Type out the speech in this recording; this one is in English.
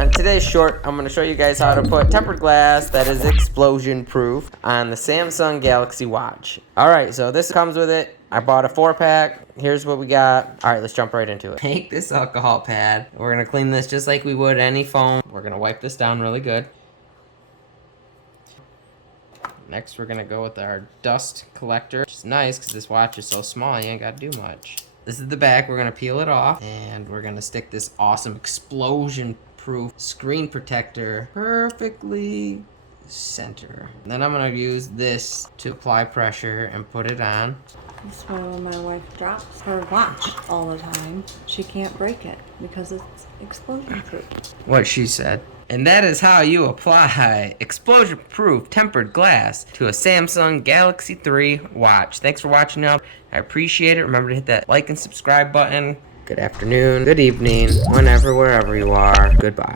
On today's short, I'm going to show you guys how to put tempered glass that is explosion proof on the Samsung Galaxy Watch. Alright, so this comes with it. I bought a 4-pack. Here's what we got. Alright, let's jump right into it. Take this alcohol pad. We're going to clean this just like we would any phone. We're going to wipe this down really good. Next, we're going to go with our dust collector, which is nice because this watch is so small, you ain't got to do much. This is the back. We're going to peel it off, and we're going to stick this awesome explosion-proof screen protector perfectly center. Then I'm going to use this to apply pressure and put it on. That's why when my wife drops her watch all the time, she can't break it because it's explosion-proof. What she said. And that is how you apply explosion-proof tempered glass to a Samsung Galaxy 3 watch. Thanks for watching, y'all. I appreciate it. Remember to hit that like and subscribe button. Good afternoon, good evening, whenever, wherever you are. Goodbye.